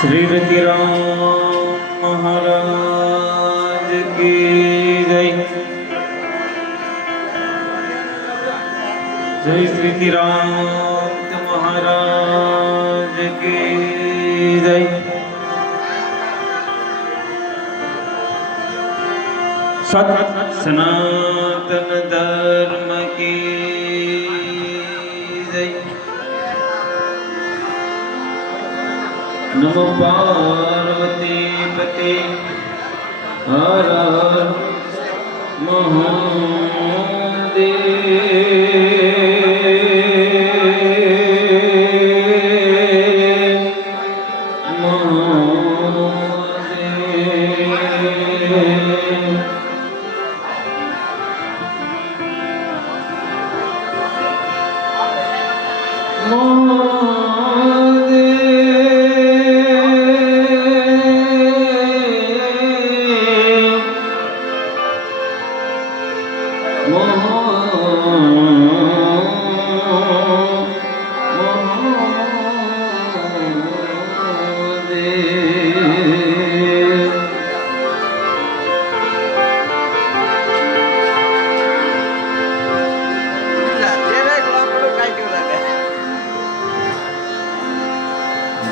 श्री रतिराम महाराज की जय। जय श्री रतिराम महाराज की जय। सत सनातन धर्म की जय। नमो पार्वती पते हर हर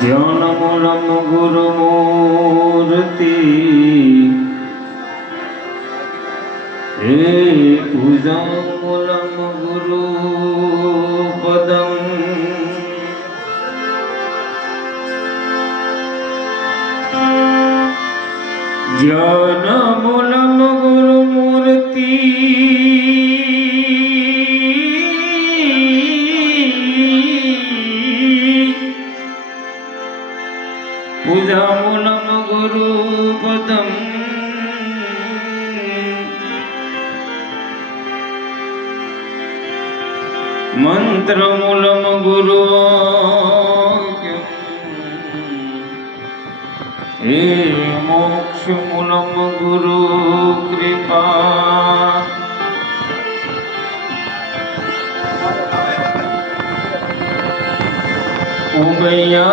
ध्यान मूलम गुरु मूर्ति हे पूजा मूलम गुरु पदम ज्ञान मूलम गुरु मूर्ति पूजा मूलम गुरु पदम मंत्र मूलम गुरु हे मोक्ष मूलम गुरु कृपा उमया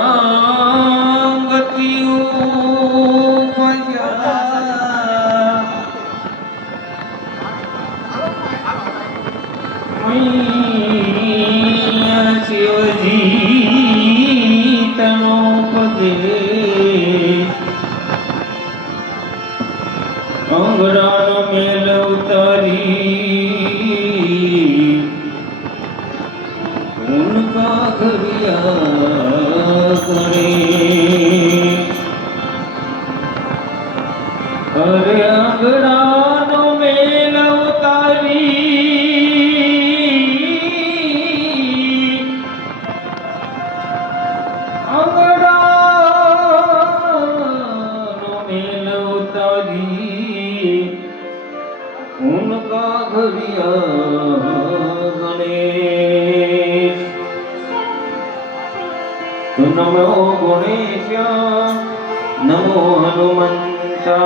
शिवजी तनो पदे अंगरान मेल उतारी उनका घरिया करे अरे अंगरान मेल उतारी उनका घरिया गणेश। तो नमो गणेश नमो हनुमंता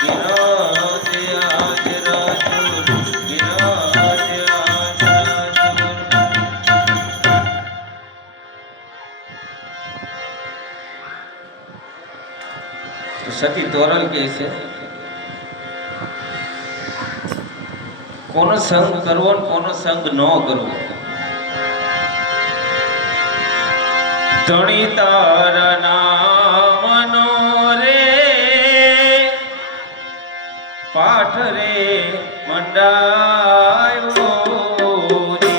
વિરાજ આજ રાજુર વિરાજ આજ રાજુર સતી તોરલ કે છે કોનો સંગ કરવો ને કોનો સંગ ન કરવો ધણી તારા નામનો રે પાઠ રે મંડાયો રે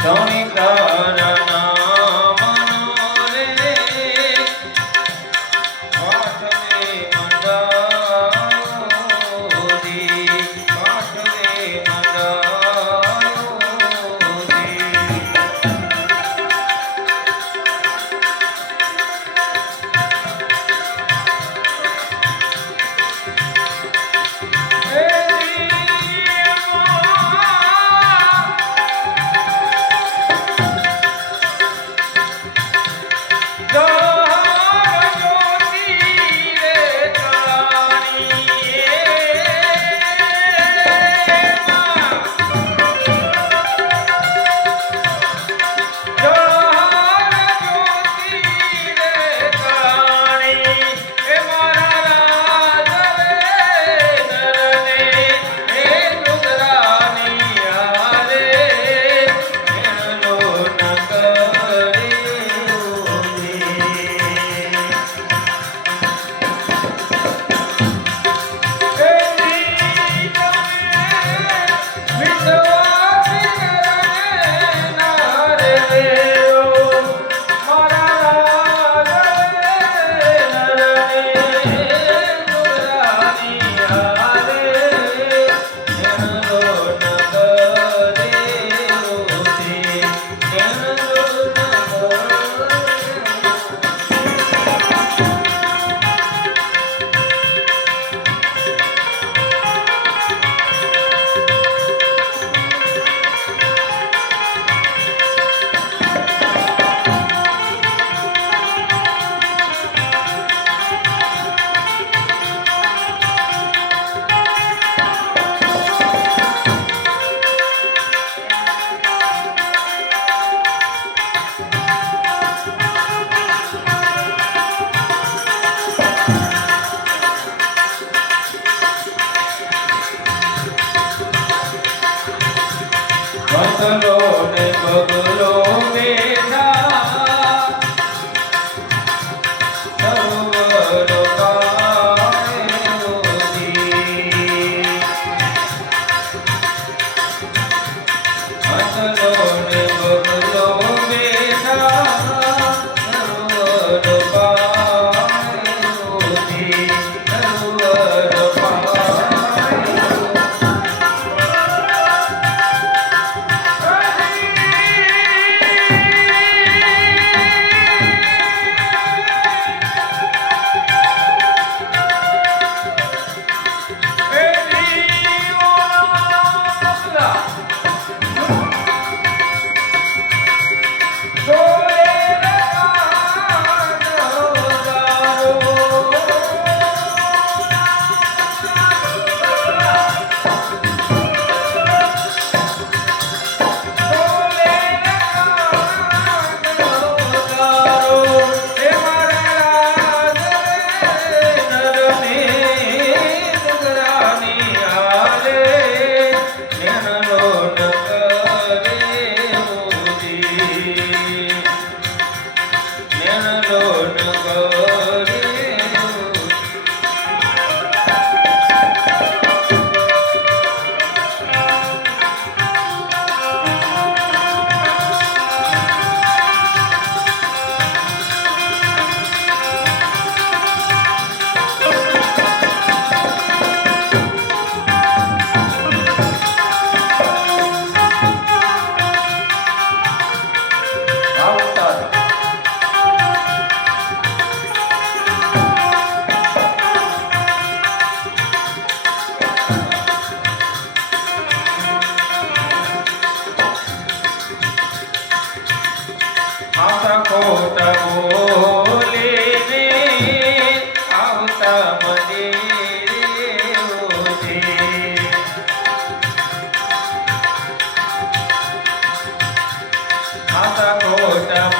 ધણી તારા નામનો રે પાઠ રે મંડાયો રે પાઠ રે મંડાયો રે બસલો ને બગલો બેઠા સરોવર કાયો દી બસલો ને બગલો બેઠા સરોવર કાયો દી સરોવર કાયો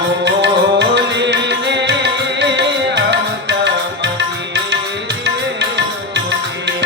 બોલીને આવતા મંદિરે મોતી.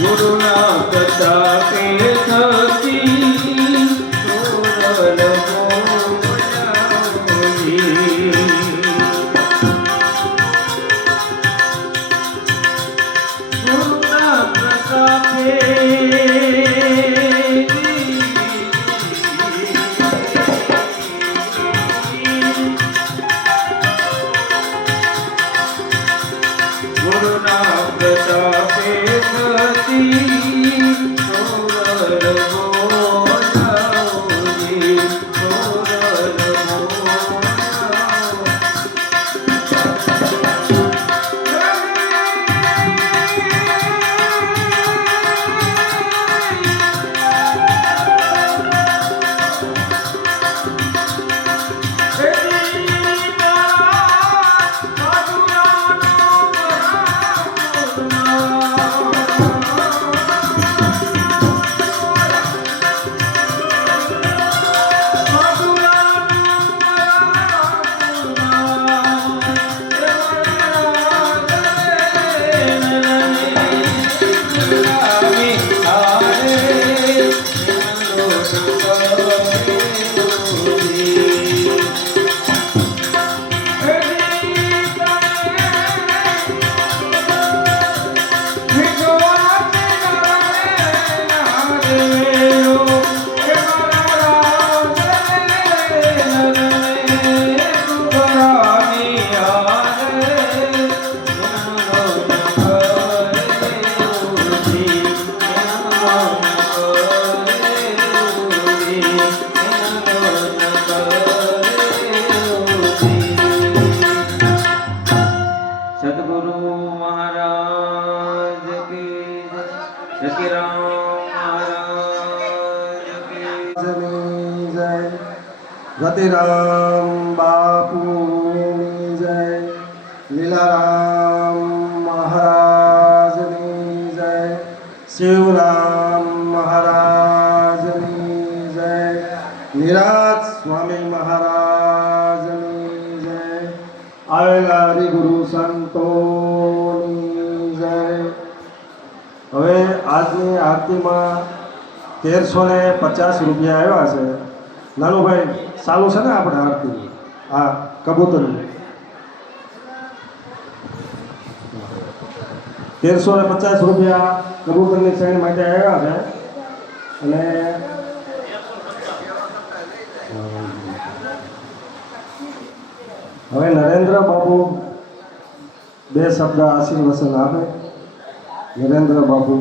ગુરુના પ્રતાપે થકી સુરલ બોલાવી. ગુરુના પ્રતાપે ગુરુના પ્રતાપે રતિરામ બાપુની જય, લીલારામ મહારાજની જય, શિવરામ મહારાજની જય, નિરાજ સ્વામી મહારાજની જય, આવેલા હરિગુરુ સંતોની જય. હવે આજની આરતીમાં 1350 રૂપિયા આવ્યા છે. નાનુભાઈ ચાલુ છે ને આપણે આરતી? હા, કબૂતર 1350 રૂપિયા કબૂતરની શ્રેણી માટે આવ્યા છે. અને હવે નરેન્દ્ર બાબુ બે શબ્દ આશીર્વચન આપે. નરેન્દ્ર બાબુ,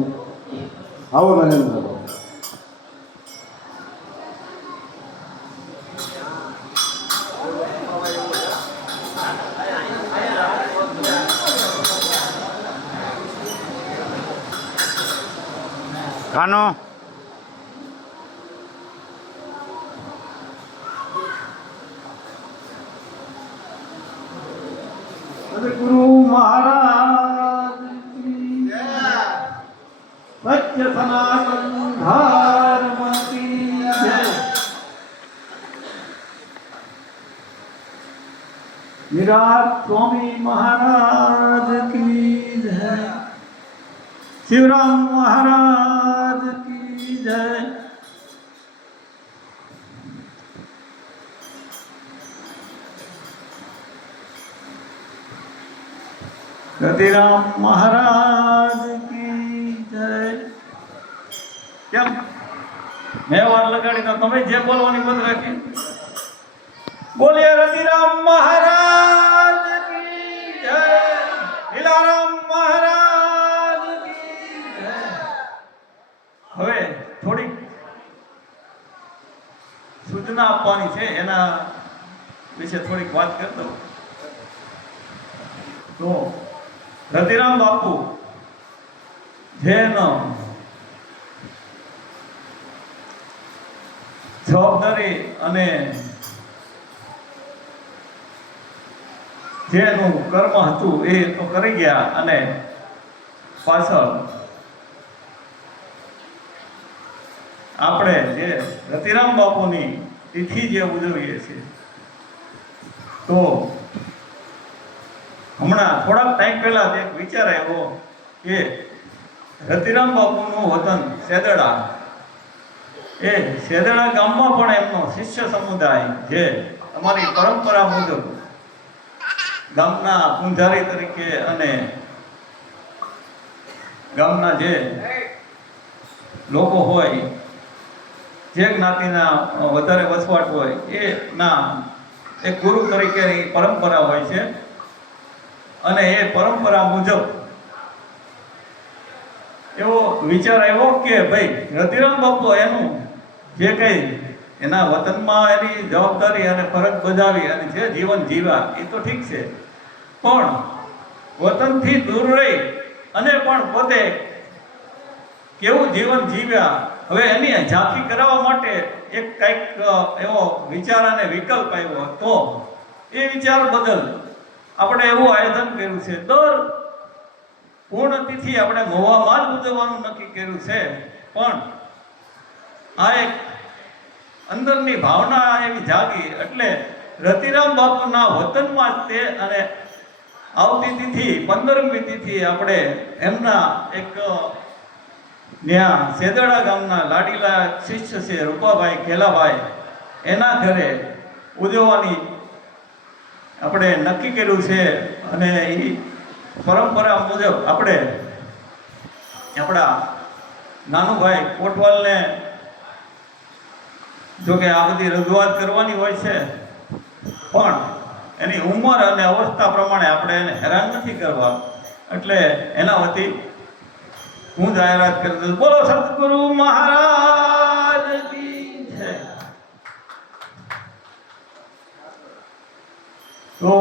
આવો નરેન્દ્ર બાબુ. કાનો સદગુરુ મહારાજ કી સત્ય સનાતન ધર્મ કી જય. વિરાટ સ્વામી મહારાજ કી જય. શિવરામ મહારાજ કી જય. રતિરામ મહારાજ કી જય. કેમ મેં વાર લગાડી તો તમે જે બોલવાની બંધ રાખી. બોલીએ રતિરામ મહારાજ કી જય. લીલારામ મહારાજ કી જય. હવે થોડીક સૂચના આપવાની છે, એના વિશે થોડીક વાત કરતો. તો રતિરામ બાપુ જેનો જવાબદારી અને જેનું કર્મ હતું એ તો કરી ગયા, અને પાછળ આપણે જે રતિરામ બાપુની તિથિ જે ઉજવીએ છીએ, તો હમણાં થોડાક ટાઈમ પહેલા એક વિચાર આવ્યો કે રતિરામ બાપુનું વતન સેદડા, એ સેદડા ગામમાં પણ એમનો શિષ્ય સમુદાય જે અમારી પરંપરા મુજબ ગામના પૂંજારી તરીકે અને ગામના જે લોકો હોય, જે જ્ઞાતિના વધારે વસવાટ હોય, એના એક ગુરુ તરીકેની પરંપરા હોય છે. અને એ પરંપરા મુજબ એવો વિચાર આવ્યો કે ભાઈ રતિરામ બાપુ એનું જે કંઈ એના વતનમાં એની જવાબદારી અને ફરજ બજાવી અને જે જીવન જીવ્યા એ તો ઠીક છે, પણ વતનથી દૂર રહી અને પણ પોતે કેવું જીવન જીવ્યા, હવે એની ઝાંખી કરાવવા માટે એક કંઈક એવો વિચાર અને વિકલ્પ આવ્યો. તો એ વિચાર બદલ આપણે એવું આયોજન કર્યું છે. દર પૂર્ણ તિથિ આપણે મહુવામાં જ ઉજવવાનું નક્કી કર્યું છે, પણ આ એક અંદરની ભાવના એવી જાગી એટલે રતિરામ બાપુના વતનમાં જ તે, અને આવતી તિથિ 15મી તિથિ આપણે એમના એક ત્યાં સેદડા ગામના લાડીલા શિષ્ય છે રૂપાભાઈ ખેલાભાઈ, એના ઘરે ઉજવવાની આપણે નક્કી કર્યું છે. અને એ પરંપરા મુજબ આપણે આપણા નાનુભાઈ કોટવાલને જોકે આ બધી રજૂઆત કરવાની હોય છે, પણ એની ઉંમર અને અવસ્થા પ્રમાણે આપણે એને હેરાન નથી કરવા, એટલે એના વતી હું જાહેરાત કરી દઉં. બોલો સદગુરુ મહારાજ કી જય. તો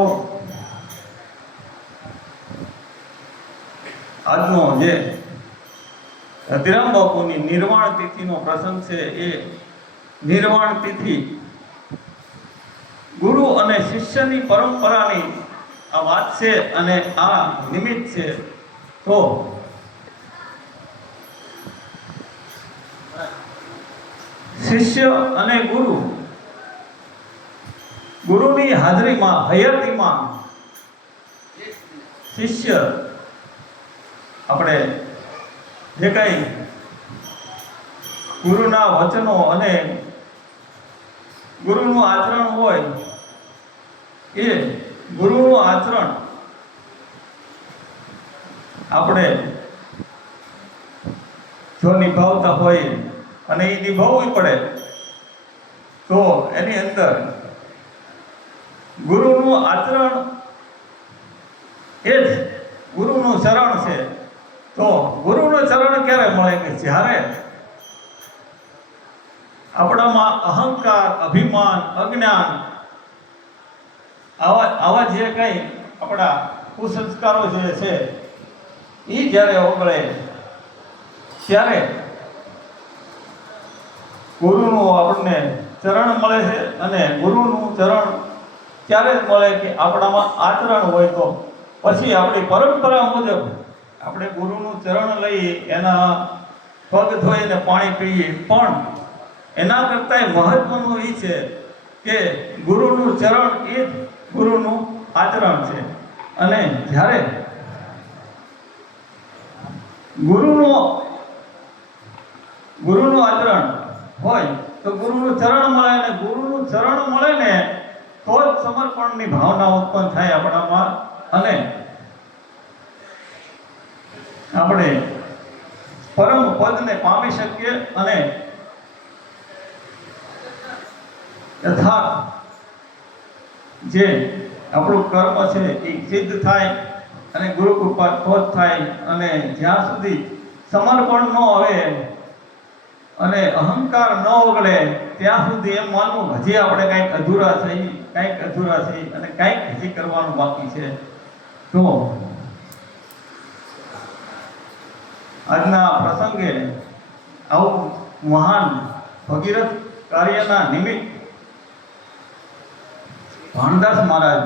આજનો જે રતિરામ બાપુની નિર્વાણ તિથિનો પ્રસંગ છે, એ નિર્વાણ તિથિ ગુરુ અને શિષ્યની પરંપરાની આ વાત છે અને આ નિમિત્ત છે. તો શિષ્ય અને ગુરુની હાજરીમાં, હયાતીમાં શિષ્ય આપણે જે કંઈ ગુરુના વચનો અને ગુરુનું આચરણ હોય એ ગુરુનું આચરણ આપણે જો નિભાવતા હોય અને એ નિભાવવું પડે તો એની અંદર ગુરુનું આચરણ એ જ ગુરુનું ચરણ છે. તો ગુરુનું ચરણ ક્યારે મળે કે જ્યારે આપણામાં અહંકાર, અભિમાન, અજ્ઞાન આવા જે કંઈ આપણા કુસંસ્કારો જે છે એ જ્યારે ઓગળે ત્યારે ગુરુનું આપણને ચરણ મળે છે. અને ગુરુનું ચરણ ક્યારે જ મળે કે આપણામાં આચરણ હોય. તો પછી આપણી પરંપરા મુજબ આપણે ગુરુનું ચરણ લઈએ, એના પગ ધોઈને પાણી પીએ, પણ એના કરતાં મહત્વનું એ છે કે ગુરુનું ચરણ એ જ ગુરુનું આચરણ છે. અને જ્યારે ગુરુનું આચરણ હોય તો ગુરુનું ચરણ મળે, અને ગુરુનું ચરણ મળે ને તો જ સમર્પણની ભાવના ઉત્પન્ન થાય આપણામાં, અને આપણે પરમ પદને પામી શકીએ અને યથાર્થ જે આપણું કર્મ છે એ સિદ્ધ થાય અને ગુરુ કૃપા તો જ થાય. અને જ્યાં સુધી સમર્પણ ન આવે અને અહંકાર ન ઓગળે ત્યાં સુધી એમ માનવું હજી આપણે કંઈક અધૂરા છે અને કંઈક હજી કરવાનું બાકી છે. તો આજના પ્રસંગે આવું મહાન ભગીરથ કાર્યના નિમિત્ત ભાનદાસ મહારાજ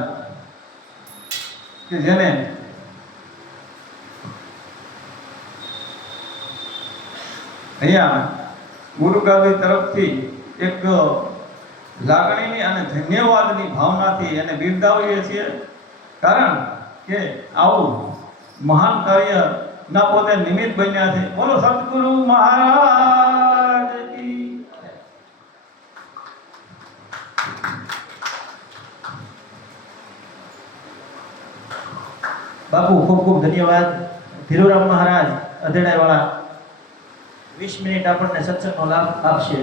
કે જેને અહીંયા ગુરુગાદી તરફથી એક લાગણીની અને ધન્યવાદની ભાવનાથી એને બિરદાવીએ છીએ. કારણ કે આવું મહાન કાર્ય ના પોતે નિમિત્ત બન્યા છે. બોલો સદગુરુ મહારાજ કી. બાપુ ખૂબ ખૂબ ધન્યવાદ. ધીરુરામ મહારાજ અધેડાવાળા 20 મિનિટ આપણને સત્સંગનો લાભ આપશે.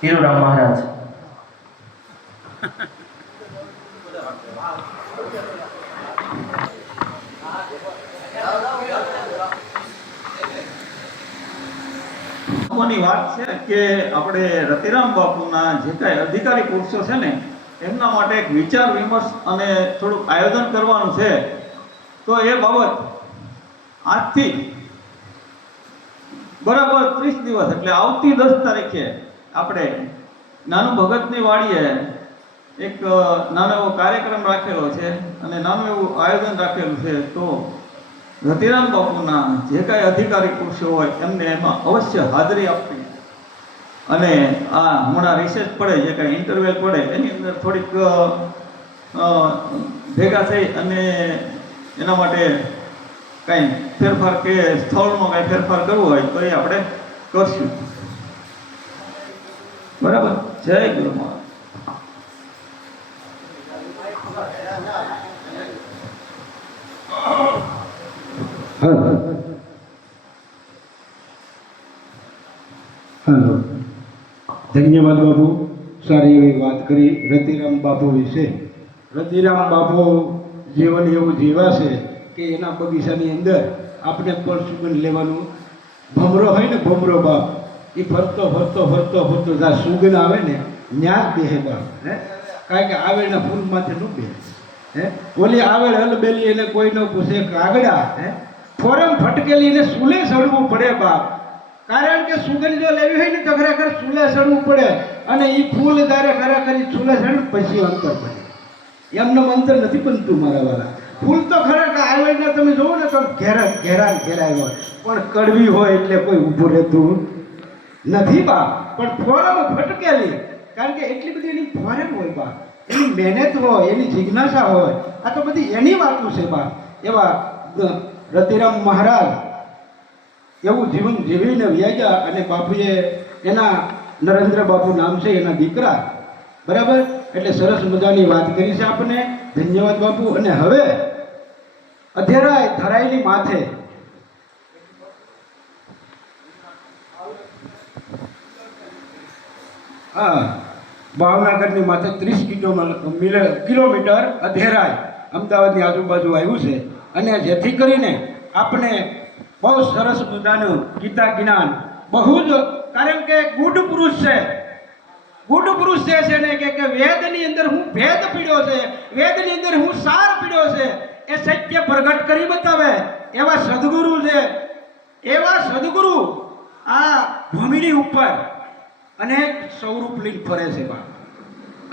ધીરુરામ મહારાજ. ની વાત છે કે આપણે રતિરામ બાપુના જે કાંઈ અધિકારી પુરુષો છે ને એમના માટે એક વિચાર વિમર્શ અને થોડુંક આયોજન કરવાનું છે. તો એ બાબત આજથી બરાબર 30 દિવસ એટલે આવતી 10 તારીખે આપણે નાનું ભગતની વાડીએ એક નાનો એવો કાર્યક્રમ રાખેલો છે અને નાનું એવું આયોજન રાખેલું છે. તો રતિરામ બાપુના જે કાંઈ અધિકારી પુરુષો હોય એમને એમાં અવશ્ય હાજરી આપવી, અને આ હમણાં રિસેસ પડે જે કાંઈ ઇન્ટરવેલ પડે એની અંદર થોડીક ભેગા થઈ અને એના માટે કાંઈ ફેરફાર કે સ્થળમાં કાંઈ ફેરફાર કરવો હોય તો એ આપણે કરશું. બરાબર. જય ગુરુ મહારાજ. હેલો, ધન્યવાદ બાપુ. સારી એવી વાત કરી રતિરામ બાપુ વિશે. રતિરામ બાપુ જીવન એવું જીવાશે કે એના બગીચાની અંદર આપણે પણ સુગંધ લેવાનું ભમરો હોય ને, ભમરો બાપ એ ફરતો ફરતો ફરતો ફરતો જ્યાં સુગંધ આવે ને ત્યાં જ બેહે બાપ. કારણ કે આવેળના ફૂલમાંથી ન બેહે. ઓલી આવેળ હલબેલી એને કોઈ ન પૂછે કાગડા ફોરમ ફટકેલી એને સુલે સડવું પડે બાપ. કારણ કે સુગંધ જો લેવી હોય ને તો ખરેખર ચૂલે સડવું પડે, અને એ ફૂલ દારે ખરેખર ચૂલે સડ પછી અંતર પડે. એમનો અંતર નથી બનતું મારા વાળા. ફૂલ તો ખરેખર આવેને તમે જોવો ને તો ઘેરા હોય, પણ કડવી હોય એટલે કોઈ ઊભું રહેતું નથી બાપ. પણ ફોરમ ફટકેલી, કારણ કે એટલી બધી એની ફોરમ હોય બાપ, એની મહેનત હોય, એની જિજ્ઞાસા હોય. આ તો બધી એની વાતો છે બાપ. એવા રતિરામ મહારાજ એવું જીવન જીવીને વ્યાજ્યા અને બાપુએ એના નરેન્દ્ર બાપુ નામ છે એના દીકરા, બરાબર. એટલે સરસ મજાની વાત કરી છે આપણે. ધન્યવાદ બાપુ. અને હવે અધેરાય ધરાઈની માથે ભાવનગરની માથે 30 કિલોમીટર અધેરાય અમદાવાદની આજુબાજુ આવ્યું છે. અને જેથી કરીને આપણે બહુ સરસ મજાનું ગીતા જ્ઞાન બહુ જ, કારણ કે ગુડ પુરુષ છે. ગુડ પુરુષ છે ને કે વેદની અંદર હું ભેદ પીડ્યો છે, વેદની અંદર હું સાર પીડ્યો છે, એ સત્ય પ્રગટ કરી બતાવે એવા સદગુરુ છે. એવા સદગુરુ આ ભૂમિની ઉપર અનેક સ્વરૂપ લઈને ફરે છે બાપ.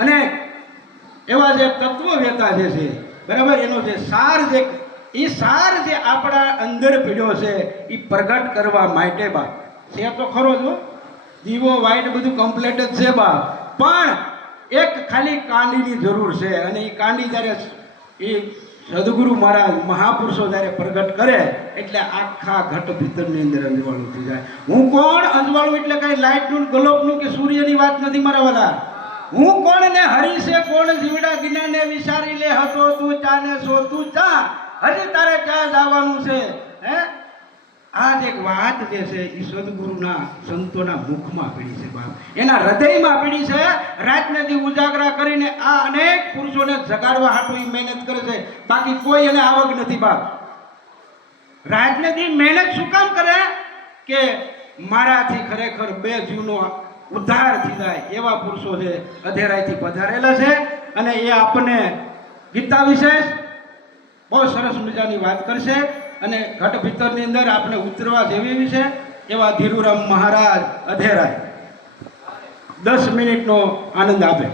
અને એવા જે તત્વ વેતા જે છે, બરાબર, એનો જે સાર છે, એ સાર જે આપણા અંદર પીડ્યો છે એ પ્રગટ કરવા માટે બા છે તો ખરો જો દીવો વાઈટ બધું કમ્પ્લીટ જ છે બા. પણ એક ખાલી કાંડીની જરૂર છે. અને એ કાંડી જ્યારે એ સદગુરુ મહારાજ મહાપુરુષો જ્યારે પ્રગટ કરે એટલે આખા ઘટ ભીતરની અંદર અંજવાળું થઈ જાય. હું કોણ? અંજવાળું એટલે કઈ લાઇટનું, ગ્લોબનું કે સૂર્યની વાત નથી મારા વાલા. હું કોણ ને હરી છે કોણ? જીવડા જ્ઞાને વિચારી લે હતો તું ચાને સો તું ચા, હજી તારે ક્યાં જવાનું છે? હે, આ જ એક વાત જે છે એ સદગુરુના સંતોના મુખમાં પડી છે બાપ, એના હૃદયમાં પડી છે. રાતને દી ઉજાગરા કરીને આ અનેક પુરુષોને જગાડવા હાટું એ મહેનત કરે છે. બાકી કોઈ એને આવક નથી બાપ. રાતને દી મહેનત શું કામ કરે? કે મારાથી ખરેખર બે જીવનો ઉદ્ધાર થઈ જાય એવા પુરુષો છે, અધેરાઈથી પધારેલા છે. અને એ આપણને ગીતા વિશેષ બહુ સરસ મજાની વાત કરશે. અને ઘટ ભીતરની અંદર આપણે ઉતરવા જેવી છે એવા ધીરુરામ મહારાજ અધેરાય 10 મિનિટનો આનંદ આપે.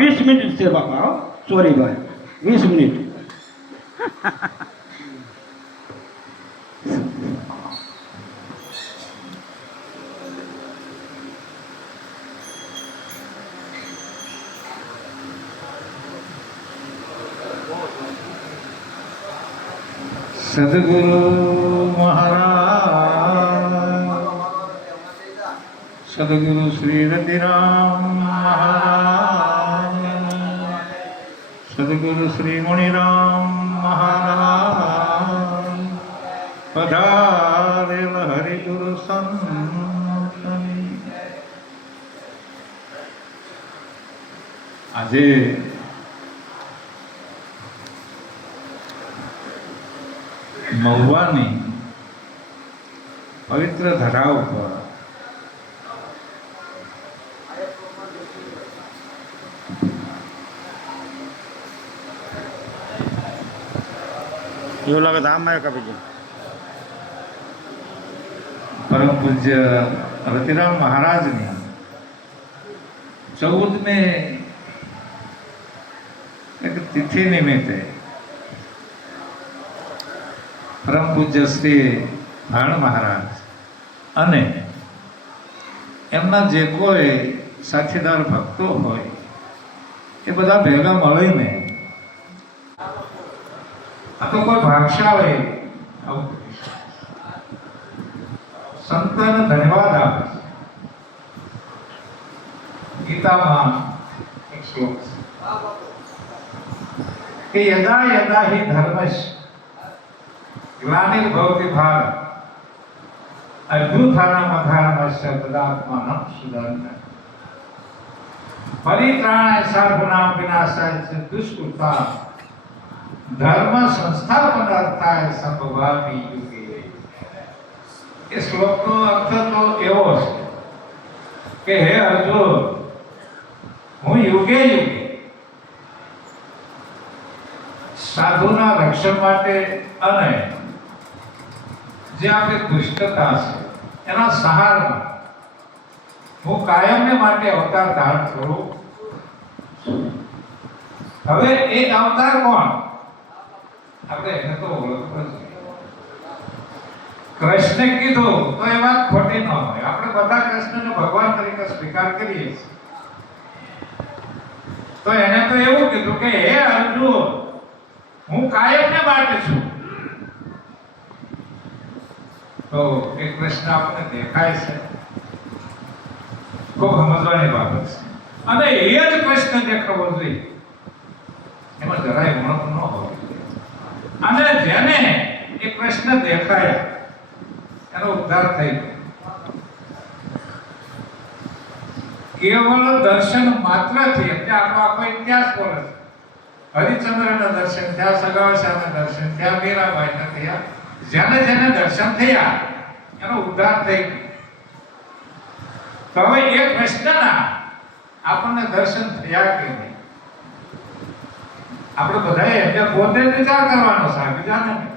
20 મિનિટ છે બાપા, સોરી ભાઈ, 20 મિનિટ. સદગુરુ મહારાજ, સદગુરુ શ્રી રતિરામ મહારાજ, સદગુરુ શ્રી મુનિરામ મહારાજ, પધારેલ હરિગુરુ સંતની. આજે મહુવાની પવિત્ર ધરા ઉપર એવું લાગે તો આમ કાપી ગયું. પરમ પૂજ્ય રતિરામ મહારાજની 14મે એક તિથિ નિમિત્તે પરમ પૂજ્ય શ્રી ભાણ મહારાજ અને એમના જે કોઈ સાથીદાર ભક્તો હોય એ બધા ભેગા મળીને આ તો કોઈ ભાગશાળી સંતને ધન્યવાદ આપે. ગીતામાં એક શ્લોક છે કે યદા યદા હિ ધર્મસ્ય ગ્લાનિર્ભવતિ ભારત અભ્યુત્થાનમ અધર્મસ્ય તદાત્માનં સુધર્મ પરિત્રાણાય સાધૂનાં વિનાશાય ચ દુષ્કૃતા ધર્મ સંસ્થાપનાર્થાય સંભવામિ યુગે. એ શ્લોકનો અર્થ તો એવો છે કે હે અર્જુન, હું યુગે યુગે સાધુના રક્ષણ માટે અને જે આપણી દુષ્ટતા છે એના સહારમાં હું કાયમને માટે અવતાર ધારણ કરું. હવે એ અવતાર કોણ? આપણે એને તો ઓળખવો જોઈએ. કૃષ્ણે કીધું તો એ વાત ખોટી ન હોય. આપણે બધા કૃષ્ણને ભગવાન તરીકે સ્વીકાર કરીએ છીએ. તો એને તો એવું કીધું કે હે અર્જુન, હું કાયમને માટે છું. તો એ કૃષ્ણ આપણને દેખાય છે, ખૂબ સમજવાની બાબત છે. અને એ જ કૃષ્ણ દેખાવો જોઈએ, એમાં જરાય ઉણપ ન હોવી જોઈએ. અને જેને એ કૃષ્ણ દેખાયા એનો ઉદ્ધાર થઈ ગયો. કેવળ દર્શન માત્રથી એટલે આપણો આખો ઇતિહાસ બોલે છે. હરિચંદ્રના દર્શન થયા, સગાવસાના દર્શન થયા, મીરાબાઈના થયા. જેને જેને દર્શન થયા એનો ઉદ્ધાર થઈ ગયો. તો હવે એ કૃષ્ણના આપણને દર્શન થયા કે નહીં, આપણે બધાએ એટલે પોતે વિચાર કરવાનો છે, બીજાને નહીં.